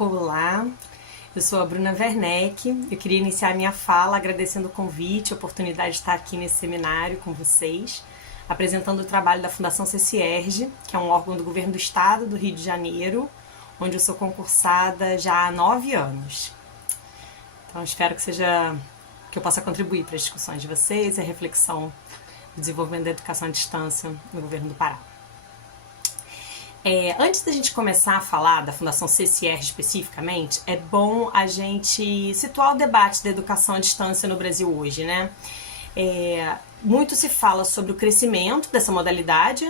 Olá, eu sou a Bruna Werneck. Eu queria iniciar minha fala agradecendo o convite, a oportunidade de estar aqui nesse seminário com vocês, apresentando o trabalho da Fundação CCIERJ, que é um órgão do Governo do Estado do Rio de Janeiro, onde eu sou concursada já há 9 anos. Então espero que eu possa contribuir para as discussões de vocês e a reflexão do desenvolvimento da educação à distância no governo do Pará. Antes da gente começar a falar da Fundação CCIERJ especificamente, é bom a gente situar o debate da educação à distância no Brasil hoje, né? Muito se fala sobre o crescimento dessa modalidade,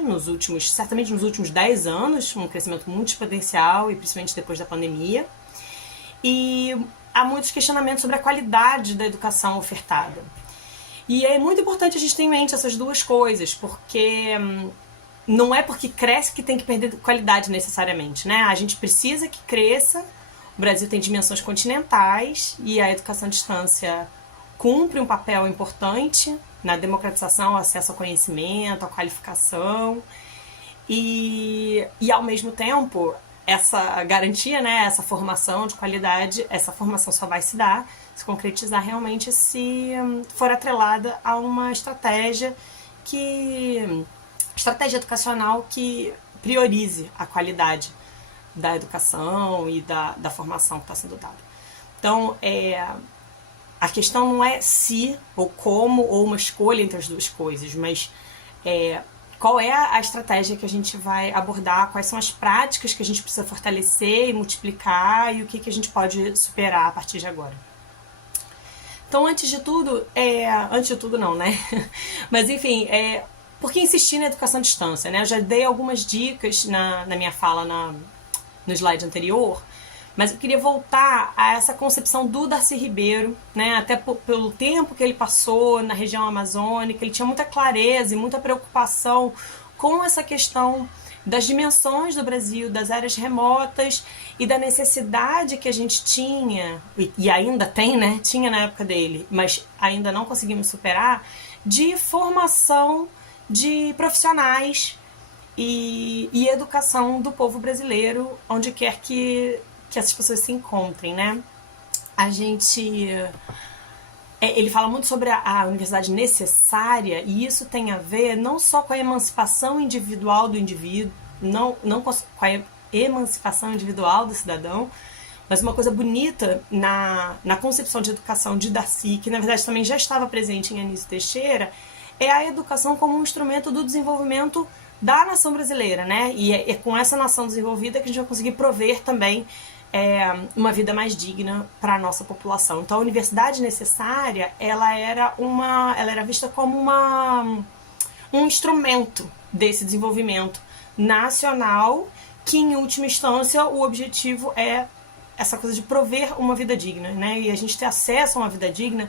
certamente nos últimos 10 anos, um crescimento muito exponencial e principalmente depois da pandemia. E há muitos questionamentos sobre a qualidade da educação ofertada. E é muito importante a gente ter em mente essas duas coisas, porque não é porque cresce que tem que perder qualidade necessariamente, né? A gente precisa que cresça. O Brasil tem dimensões continentais e a educação à distância cumpre um papel importante na democratização, acesso ao conhecimento, à qualificação e ao mesmo tempo essa garantia, né, essa formação de qualidade, essa formação só vai se concretizar realmente se for atrelada a uma estratégia educacional que priorize a qualidade da educação e da formação que está sendo dada. Então, a questão não é se ou como ou uma escolha entre as duas coisas, mas qual é a estratégia que a gente vai abordar, quais são as práticas que a gente precisa fortalecer e multiplicar e o que a gente pode superar a partir de agora. Então, antes de tudo não, né? Mas enfim, por que insistir na educação à distância, né? Eu já dei algumas dicas na minha fala no slide anterior, mas eu queria voltar a essa concepção do Darcy Ribeiro, né? Até pelo tempo que ele passou na região amazônica, ele tinha muita clareza e muita preocupação com essa questão das dimensões do Brasil, das áreas remotas e da necessidade que a gente tinha, e ainda tem, né? Tinha na época dele, mas ainda não conseguimos superar, de formação de profissionais e educação do povo brasileiro, onde quer que essas pessoas se encontrem, né? Ele fala muito sobre a universidade necessária, e isso tem a ver não só com a emancipação individual do indivíduo, não com a emancipação individual do cidadão, mas uma coisa bonita na concepção de educação de Darcy, que na verdade também já estava presente em Anísio Teixeira, é a educação como um instrumento do desenvolvimento da nação brasileira, né? E é com essa nação desenvolvida que a gente vai conseguir prover também uma vida mais digna para a nossa população. Então, a universidade necessária, ela era vista como um instrumento desse desenvolvimento nacional, que em última instância o objetivo é essa coisa de prover uma vida digna, né? E a gente ter acesso a uma vida digna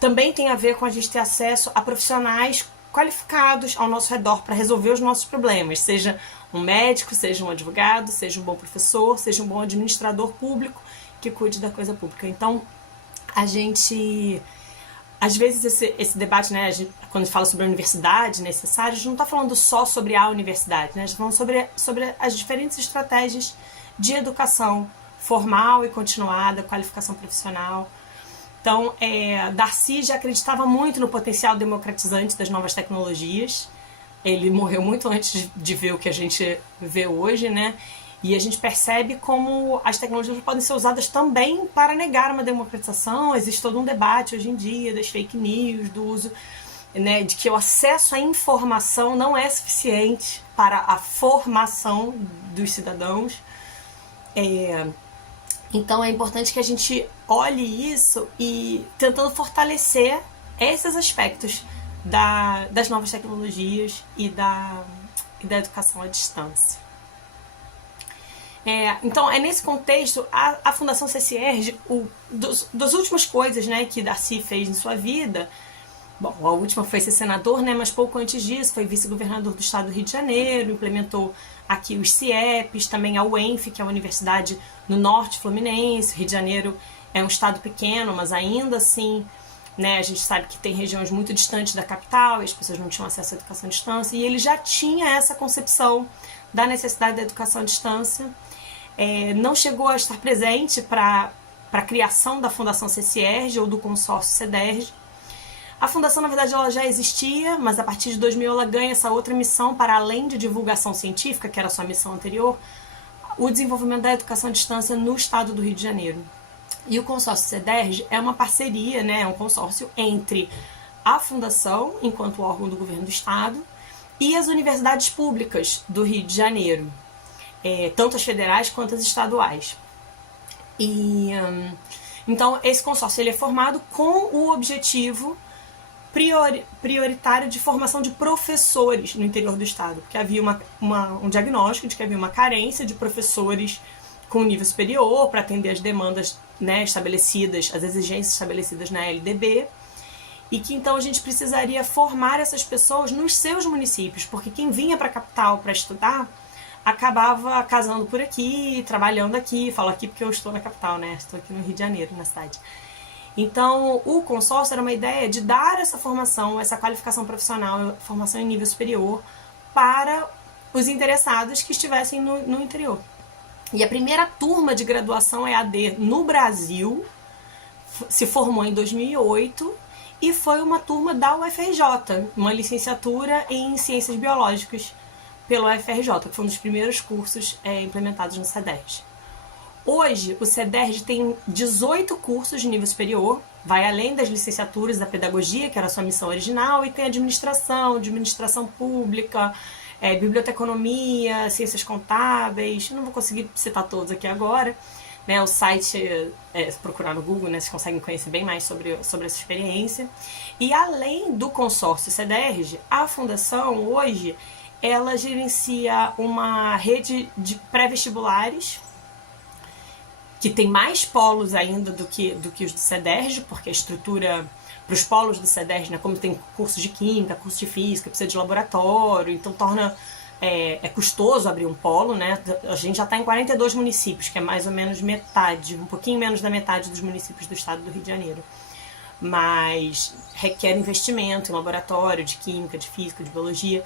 também tem a ver com a gente ter acesso a profissionais qualificados ao nosso redor para resolver os nossos problemas, seja um médico, seja um advogado, seja um bom professor, seja um bom administrador público que cuide da coisa pública. Então, a gente, às vezes esse debate, né, quando a gente fala sobre a universidade necessária, a gente não está falando só sobre a universidade, né, a gente está falando sobre as diferentes estratégias de educação formal e continuada, qualificação profissional. Então, Darcy já acreditava muito no potencial democratizante das novas tecnologias. Ele morreu muito antes de ver o que a gente vê hoje, né? E a gente percebe como as tecnologias podem ser usadas também para negar uma democratização. Existe todo um debate hoje em dia das fake news, do uso, né, de que o acesso à informação não é suficiente para a formação dos cidadãos. Então é importante que a gente olhe isso e tentando fortalecer esses aspectos das novas tecnologias e da educação à distância. Então é nesse contexto a Fundação CCIERJ, das últimas coisas, né, que Darcy fez em sua vida. Bom, a última foi ser senador, né, mas pouco antes disso foi vice-governador do estado do Rio de Janeiro, implementou aqui os CIEPs, também a UENF, que é a universidade no norte fluminense. O Rio de Janeiro é um estado pequeno, mas ainda assim, né, a gente sabe que tem regiões muito distantes da capital e as pessoas não tinham acesso à educação à distância, e ele já tinha essa concepção da necessidade da educação à distância. não chegou a estar presente para a criação da Fundação CCIERJ ou do consórcio CEDERJ. A fundação, na verdade, ela já existia, mas a partir de 2000 ela ganha essa outra missão para além de divulgação científica, que era a sua missão anterior, o desenvolvimento da educação à distância no estado do Rio de Janeiro. E o consórcio CEDERJ é uma parceria, né, é um consórcio entre a fundação, enquanto órgão do governo do estado, e as universidades públicas do Rio de Janeiro, tanto as federais quanto as estaduais. Então, esse consórcio ele é formado com o objetivo prioritário de formação de professores no interior do estado, porque havia um diagnóstico de que havia uma carência de professores com nível superior para atender as demandas, né, estabelecidas, as exigências estabelecidas na LDB, e que então a gente precisaria formar essas pessoas nos seus municípios, porque quem vinha para a capital para estudar acabava casando por aqui, trabalhando aqui. Falo aqui porque eu estou na capital, né? Estou aqui no Rio de Janeiro, na cidade. Então, o consórcio era uma ideia de dar essa formação, essa qualificação profissional, formação em nível superior, para os interessados que estivessem no interior. E a primeira turma de graduação EAD no Brasil se formou em 2008 e foi uma turma da UFRJ, uma licenciatura em Ciências Biológicas pela UFRJ, que foi um dos primeiros cursos implementados no CEDERJ. Hoje, o CEDERJ tem 18 cursos de nível superior, vai além das licenciaturas da pedagogia, que era a sua missão original, e tem administração pública, biblioteconomia, ciências contábeis. Não vou conseguir citar todos aqui agora, né? O site, procurar no Google, né? Vocês conseguem conhecer bem mais sobre essa experiência. E além do consórcio CEDERJ, a fundação hoje ela gerencia uma rede de pré-vestibulares que tem mais polos ainda do que os do CEDERJ, porque a estrutura para os polos do CEDERJ, né, como tem curso de química, curso de física, precisa de laboratório, então torna custoso abrir um polo, né? A gente já está em 42 municípios, que é mais ou menos metade, um pouquinho menos da metade dos municípios do estado do Rio de Janeiro. Mas requer investimento em laboratório de química, de física, de biologia.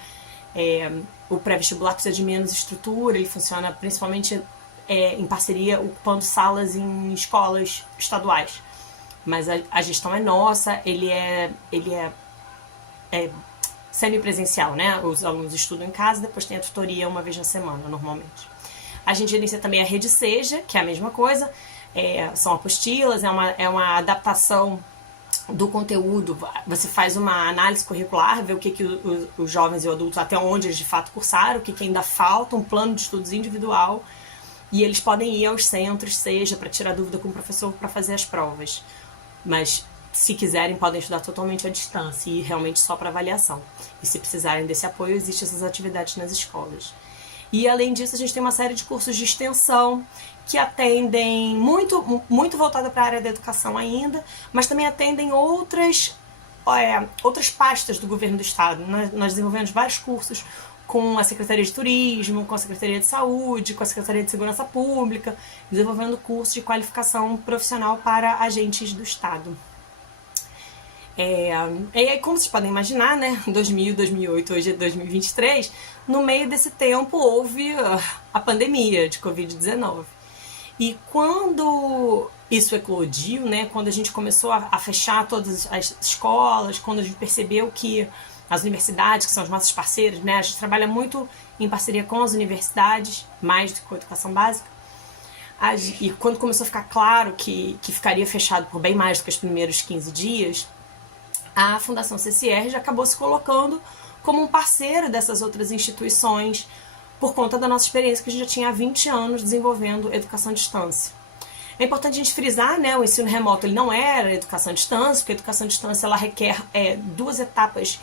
O pré-vestibular precisa de menos estrutura, ele funciona principalmente em parceria, ocupando salas em escolas estaduais. Mas a gestão é nossa, ele é semipresencial, né? Os alunos estudam em casa, depois tem a tutoria uma vez na semana, normalmente. A gente gerencia também a Rede Seja, que é a mesma coisa, são apostilas, é uma adaptação do conteúdo. Você faz uma análise curricular, vê o que os jovens e adultos, até onde eles de fato cursaram, o que ainda falta, um plano de estudos individual, e eles podem ir aos centros, seja para tirar dúvida com o professor, para fazer as provas. Mas, se quiserem, podem estudar totalmente à distância e realmente só para avaliação. E se precisarem desse apoio, existem essas atividades nas escolas. E, além disso, a gente tem uma série de cursos de extensão que atendem muito voltada para a área da educação ainda, mas também atendem outras pastas do governo do estado. Nós desenvolvemos vários cursos com a Secretaria de Turismo, com a Secretaria de Saúde, com a Secretaria de Segurança Pública, desenvolvendo cursos de qualificação profissional para agentes do estado. E aí, como vocês podem imaginar, né, 2000, 2008, hoje é 2023, no meio desse tempo houve a pandemia de Covid-19. E quando isso eclodiu, né, quando a gente começou a fechar todas as escolas, quando a gente percebeu que as universidades, que são os nossos parceiros, né, a gente trabalha muito em parceria com as universidades, mais do que com a educação básica, e quando começou a ficar claro que ficaria fechado por bem mais do que os primeiros 15 dias, a Fundação CCIERJ acabou se colocando como um parceiro dessas outras instituições por conta da nossa experiência que a gente já tinha há 20 anos desenvolvendo educação à distância. É importante a gente frisar, né, o ensino remoto ele não era educação à distância, porque a educação à distância ela requer duas etapas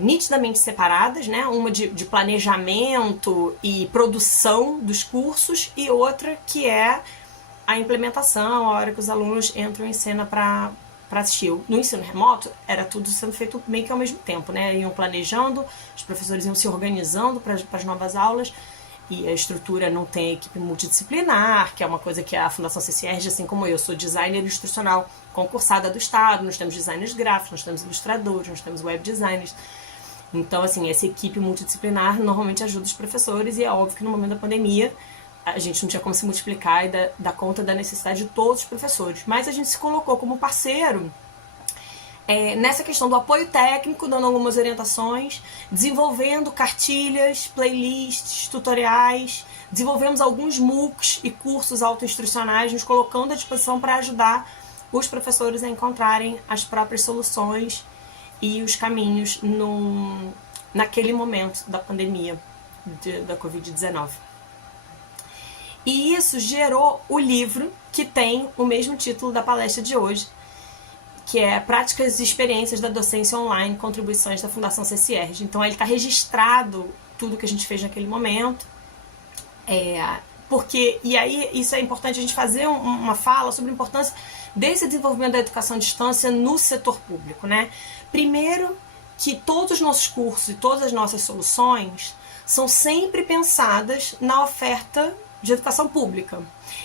nitidamente separadas, né, uma de planejamento e produção dos cursos e outra que é a implementação, a hora que os alunos entram em cena para assistir. No ensino remoto, era tudo sendo feito meio que ao mesmo tempo, né? Iam planejando, os professores iam se organizando para as novas aulas, e a estrutura não tem equipe multidisciplinar, que é uma coisa que a Fundação CCIERJ, assim como eu, sou designer instrucional concursada do Estado, nós temos designers gráficos, nós temos ilustradores, nós temos web designers. Então, assim, essa equipe multidisciplinar normalmente ajuda os professores, e é óbvio que no momento da pandemia a gente não tinha como se multiplicar e dar conta da necessidade de todos os professores. Mas a gente se colocou como parceiro nessa questão do apoio técnico, dando algumas orientações, desenvolvendo cartilhas, playlists, tutoriais, desenvolvemos alguns MOOCs e cursos autoinstrucionais, nos colocando à disposição para ajudar os professores a encontrarem as próprias soluções e os caminhos naquele momento da pandemia da Covid-19. E isso gerou o livro que tem o mesmo título da palestra de hoje, que é Práticas e Experiências da Docência Online, Contribuições da Fundação CCIERJ. Então ele está registrado tudo que a gente fez naquele momento, e aí isso é importante a gente fazer uma fala sobre a importância desse desenvolvimento da educação à distância no setor público, né? Primeiro, que todos os nossos cursos e todas as nossas soluções são sempre pensadas na oferta de educação pública.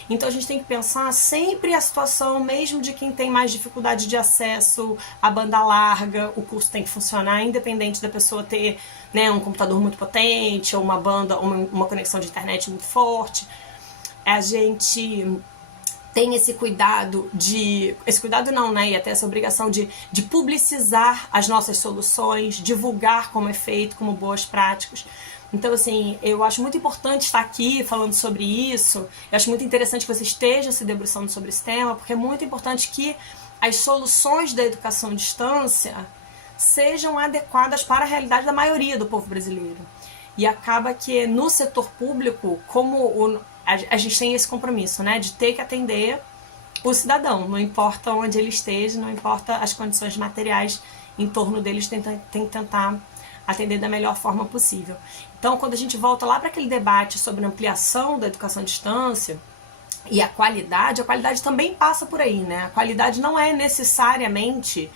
Então a gente tem que pensar sempre a situação, mesmo de quem tem mais dificuldade de acesso à banda larga, o curso tem que funcionar independente da pessoa ter, né, um computador muito potente ou uma conexão de internet muito forte. A gente tem esse cuidado e até essa obrigação de publicizar as nossas soluções, divulgar como é feito, como boas práticas. Então, assim, eu acho muito importante estar aqui falando sobre isso. Eu acho muito interessante que você esteja se debruçando sobre esse tema, porque é muito importante que as soluções da educação à distância sejam adequadas para a realidade da maioria do povo brasileiro. E acaba que no setor público, a gente tem esse compromisso, né, de ter que atender o cidadão, não importa onde ele esteja, não importa as condições materiais em torno deles, tem que tentar atender da melhor forma possível. Então, quando a gente volta lá para aquele debate sobre a ampliação da educação à distância e a qualidade também passa por aí, né? A qualidade não é necessariamente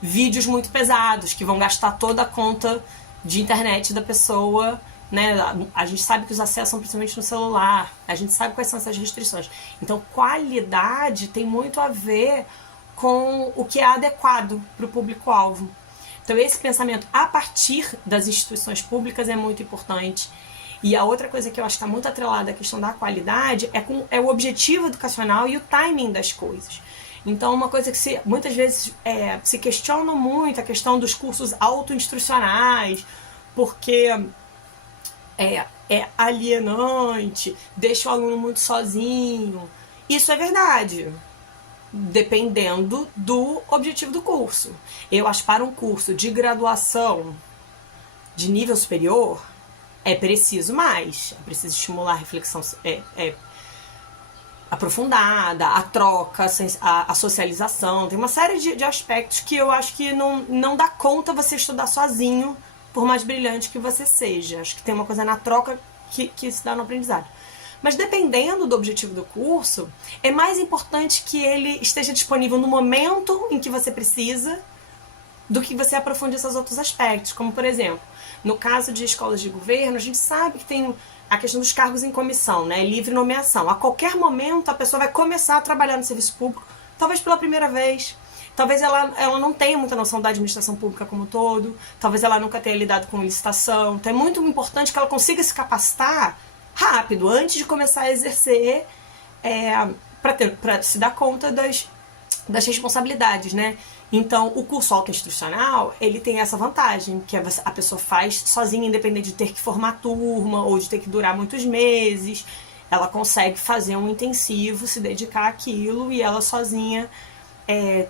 vídeos muito pesados, que vão gastar toda a conta de internet da pessoa, né? A gente sabe que os acessos são principalmente no celular, a gente sabe quais são essas restrições. Então, qualidade tem muito a ver com o que é adequado para o público-alvo. Então, esse pensamento a partir das instituições públicas é muito importante. E a outra coisa que eu acho que está muito atrelada à questão da qualidade é o objetivo educacional e o timing das coisas. Então, uma coisa que muitas vezes se questiona muito a questão dos cursos autoinstrucionais, porque é alienante, deixa o aluno muito sozinho. Isso é verdade, dependendo do objetivo do curso. Eu acho que para um curso de graduação de nível superior é preciso mais, é preciso estimular a reflexão aprofundada, a troca, a socialização. Tem uma série de aspectos que eu acho que não dá conta você estudar sozinho, por mais brilhante que você seja. Acho que tem uma coisa na troca que se dá no aprendizado. Mas dependendo do objetivo do curso, é mais importante que ele esteja disponível no momento em que você precisa do que você aprofunde esses outros aspectos. Como, por exemplo, no caso de escolas de governo, a gente sabe que tem a questão dos cargos em comissão, né? Livre nomeação. A qualquer momento a pessoa vai começar a trabalhar no serviço público, talvez pela primeira vez. Talvez ela não tenha muita noção da administração pública como um todo, talvez ela nunca tenha lidado com licitação. Então é muito importante que ela consiga se capacitar rápido, antes de começar a exercer, para se dar conta das responsabilidades, né? Então, o curso autoinstrucional, ele tem essa vantagem, que a pessoa faz sozinha, independente de ter que formar turma, ou de ter que durar muitos meses. Ela consegue fazer um intensivo, se dedicar àquilo, e ela sozinha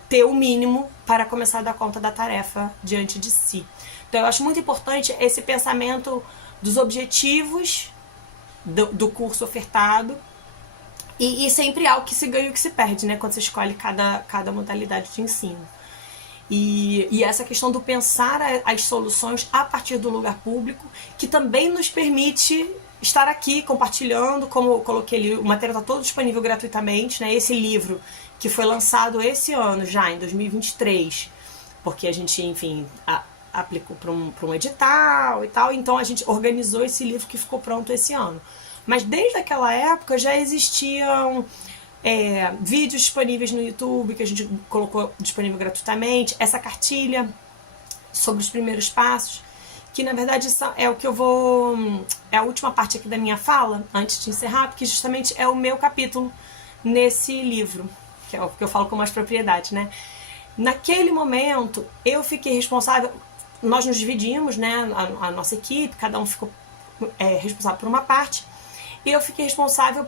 ter o mínimo para começar a dar conta da tarefa diante de si. Então, eu acho muito importante esse pensamento dos objetivos do curso ofertado, e sempre há o que se ganha e o que se perde, né, quando você escolhe cada modalidade de ensino. E essa questão do pensar as soluções a partir do lugar público, que também nos permite estar aqui compartilhando, como eu coloquei ali, o material está todo disponível gratuitamente, né? Esse livro que foi lançado esse ano, já em 2023, porque a gente, enfim, aplicou para um edital e tal, então a gente organizou esse livro que ficou pronto esse ano. Mas desde aquela época já existiam vídeos disponíveis no YouTube, que a gente colocou disponível gratuitamente, essa cartilha sobre os primeiros passos, que na verdade é o que eu vou... é a última parte aqui da minha fala, antes de encerrar, porque justamente é o meu capítulo nesse livro, que é o que eu falo com mais propriedade, né? Naquele momento, eu fiquei responsável, nós nos dividimos, né, a nossa equipe, cada um ficou responsável por uma parte, e eu fiquei responsável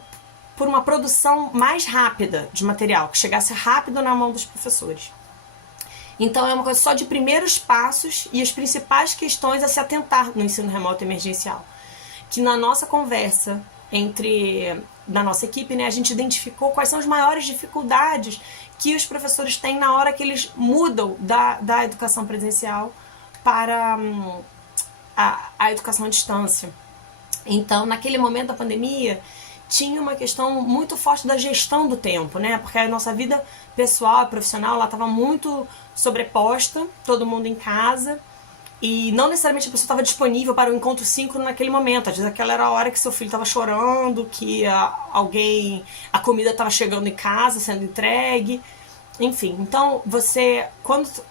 por uma produção mais rápida de material, que chegasse rápido na mão dos professores. Então é uma coisa só de primeiros passos e as principais questões a se atentar no ensino remoto emergencial. Que na nossa conversa da nossa equipe, né, a gente identificou quais são as maiores dificuldades que os professores têm na hora que eles mudam da educação presencial para a educação à distância. Então, naquele momento da pandemia, tinha uma questão muito forte da gestão do tempo, né? Porque a nossa vida pessoal e profissional ela estava muito sobreposta, todo mundo em casa, e não necessariamente a pessoa estava disponível para o encontro síncrono naquele momento. Às vezes aquela era a hora que seu filho estava chorando, que a comida estava chegando em casa, sendo entregue, enfim. Então,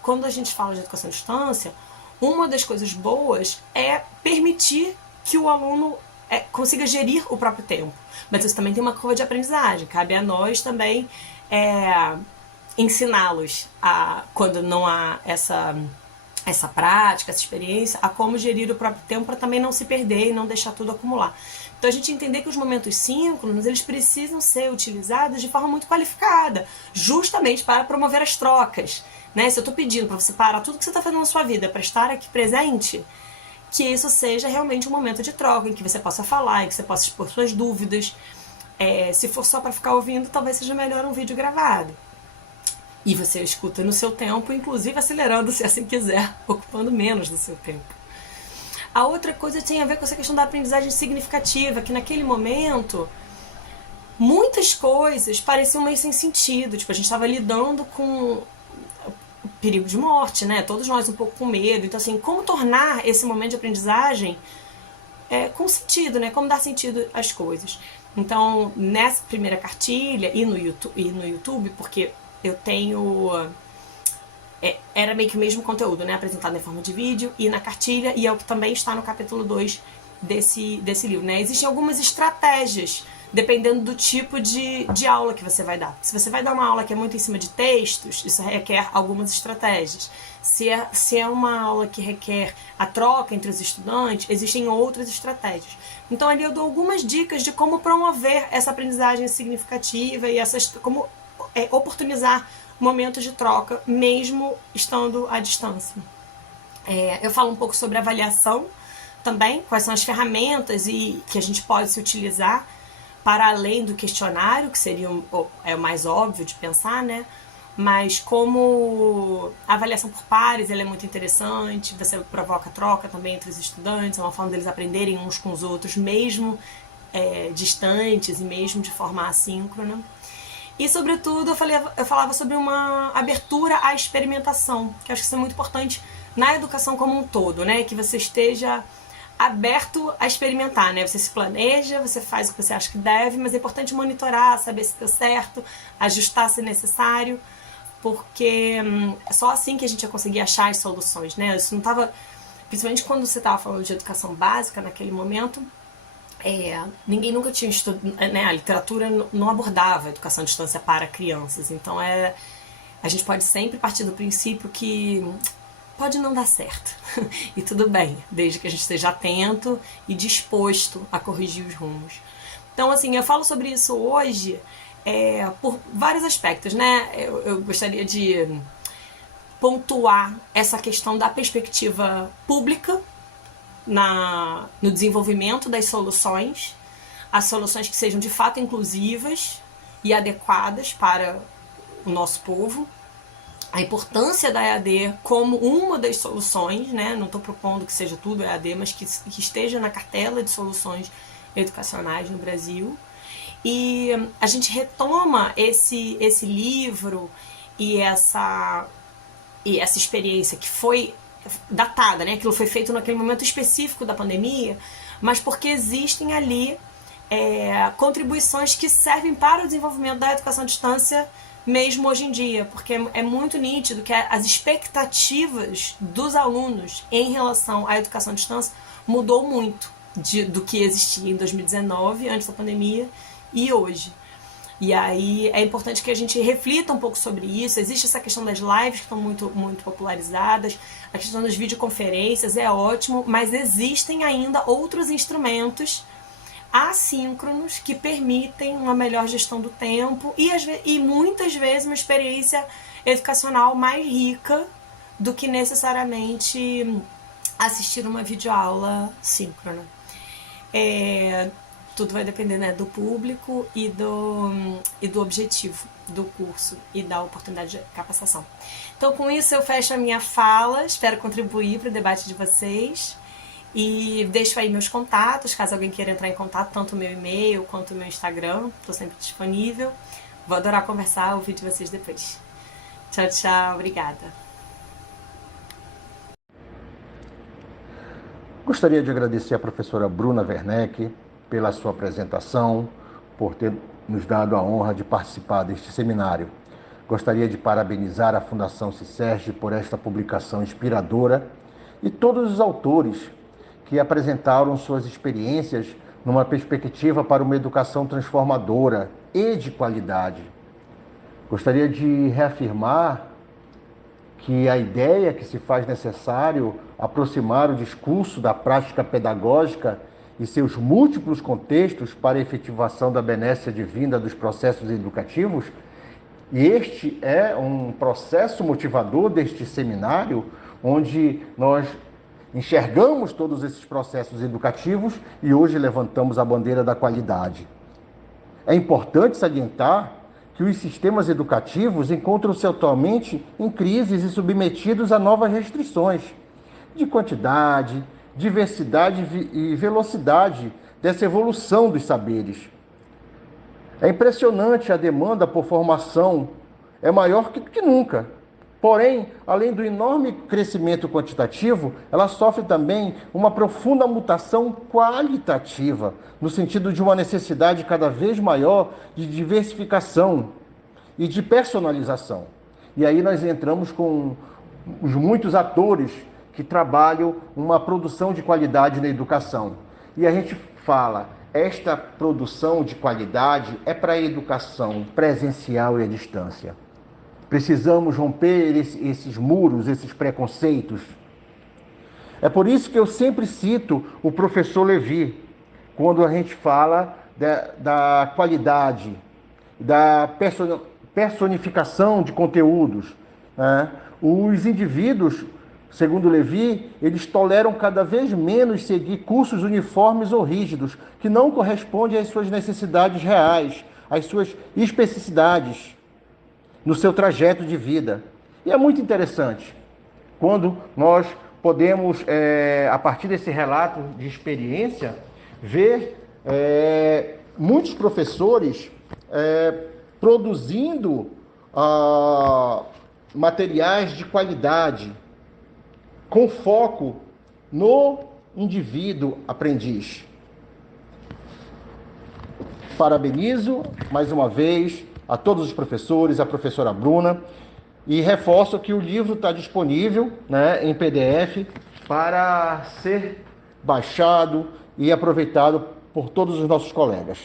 quando a gente fala de educação à distância, uma das coisas boas é permitir que o aluno consiga gerir o próprio tempo. Mas isso também tem uma curva de aprendizagem. Cabe a nós também ensiná-los, quando não há essa prática, essa experiência, a como gerir o próprio tempo para também não se perder e não deixar tudo acumular. Então a gente entender que os momentos síncronos, eles precisam ser utilizados de forma muito qualificada, justamente para promover as trocas. Né? Se eu estou pedindo para você parar tudo que você está fazendo na sua vida para estar aqui presente, que isso seja realmente um momento de troca, em que você possa falar, em que você possa expor suas dúvidas. Se for só para ficar ouvindo, talvez seja melhor um vídeo gravado. E você escuta no seu tempo, inclusive acelerando, se assim quiser, ocupando menos do seu tempo. A outra coisa tem a ver com essa questão da aprendizagem significativa, que naquele momento, muitas coisas pareciam meio sem sentido. Tipo, a gente estava lidando com perigo de morte, né? Todos nós um pouco com medo. Então, assim, como tornar esse momento de aprendizagem com sentido, né? Como dar sentido às coisas. Então, nessa primeira cartilha e no YouTube, porque eu tenho... era meio que o mesmo conteúdo, né? Apresentado em forma de vídeo e na cartilha, e é o que também está no capítulo 2 desse livro, né? Existem algumas estratégias dependendo do tipo de aula que você vai dar. Se você vai dar uma aula que é muito em cima de textos, isso requer algumas estratégias. Se é uma aula que requer a troca entre os estudantes, existem outras estratégias. Então ali eu dou algumas dicas de como promover essa aprendizagem significativa e como oportunizar momentos de troca, mesmo estando à distância. Eu falo um pouco sobre avaliação também, quais são as ferramentas que a gente pode se utilizar para além do questionário, que seria o mais óbvio de pensar, né? Mas como a avaliação por pares, ela é muito interessante, você provoca troca também entre os estudantes, é uma forma deles aprenderem uns com os outros, mesmo distantes e mesmo de forma assíncrona. E, sobretudo, eu falava sobre uma abertura à experimentação, que eu acho que isso é muito importante na educação como um todo, né? Que você esteja aberto a experimentar, né? Você se planeja, você faz o que você acha que deve, mas é importante monitorar, saber se deu certo, ajustar se necessário, porque é só assim que a gente ia conseguir achar as soluções, né? Isso não estava... Principalmente quando você estava falando de educação básica naquele momento, ninguém nunca tinha estudado, né? A literatura não abordava a educação à distância para crianças, então a gente pode sempre partir do princípio que pode não dar certo, e tudo bem, desde que a gente esteja atento e disposto a corrigir os rumos. Então, assim, eu falo sobre isso hoje por vários aspectos, né? Eu gostaria de pontuar essa questão da perspectiva pública no desenvolvimento das soluções, as soluções que sejam de fato inclusivas e adequadas para o nosso povo, a importância da EAD como uma das soluções, né? Não estou propondo que seja tudo EAD, mas que esteja na cartela de soluções educacionais no Brasil. E a gente retoma esse livro e essa experiência que foi datada, né? Aquilo foi feito naquele momento específico da pandemia, mas porque existem ali contribuições que servem para o desenvolvimento da educação à distância mesmo hoje em dia, porque é muito nítido que as expectativas dos alunos em relação à educação à distância mudou muito do que existia em 2019, antes da pandemia, e hoje. E aí é importante que a gente reflita um pouco sobre isso. Existe essa questão das lives que estão muito popularizadas, a questão das videoconferências é ótimo, mas existem ainda outros instrumentos assíncronos que permitem uma melhor gestão do tempo e muitas vezes uma experiência educacional mais rica do que necessariamente assistir uma videoaula síncrona. Tudo vai depender, né, do público e do objetivo do curso e da oportunidade de capacitação. Então, com isso, eu fecho a minha fala. Espero contribuir para o debate de vocês. E deixo aí meus contatos, caso alguém queira entrar em contato, tanto o meu e-mail quanto o meu Instagram. Estou sempre disponível. Vou adorar conversar, ouvir de vocês depois. Tchau, tchau. Obrigada. Gostaria de agradecer à professora Bruna Werneck pela sua apresentação, por ter nos dado a honra de participar deste seminário. Gostaria de parabenizar a Fundação Cicerge por esta publicação inspiradora e todos os autores que apresentaram suas experiências numa perspectiva para uma educação transformadora e de qualidade. Gostaria de reafirmar que a ideia que se faz necessário aproximar o discurso da prática pedagógica e seus múltiplos contextos para a efetivação da benécia divina dos processos educativos, e este é um processo motivador deste seminário, onde nós enxergamos todos esses processos educativos e hoje levantamos a bandeira da qualidade. É importante salientar que os sistemas educativos encontram-se atualmente em crises e submetidos a novas restrições de quantidade, diversidade e velocidade dessa evolução dos saberes. É impressionante a demanda por formação, é maior que nunca. Porém, além do enorme crescimento quantitativo, ela sofre também uma profunda mutação qualitativa, no sentido de uma necessidade cada vez maior de diversificação e de personalização. E aí nós entramos com os muitos atores que trabalham uma produção de qualidade na educação. E a gente fala, esta produção de qualidade é para a educação presencial e à distância. Precisamos romper esses muros, esses preconceitos. É por isso que eu sempre cito o professor Levi, quando a gente fala da qualidade, da personificação de conteúdos, né? Os indivíduos, segundo Levi, eles toleram cada vez menos seguir cursos uniformes ou rígidos, que não correspondem às suas necessidades reais, às suas especificidades no seu trajeto de vida. E é muito interessante quando nós podemos, a partir desse relato de experiência, ver muitos professores produzindo materiais de qualidade, com foco no indivíduo aprendiz. Parabenizo mais uma vez a todos os professores, a professora Bruna, e reforço que o livro está disponível, né, em PDF para ser baixado e aproveitado por todos os nossos colegas.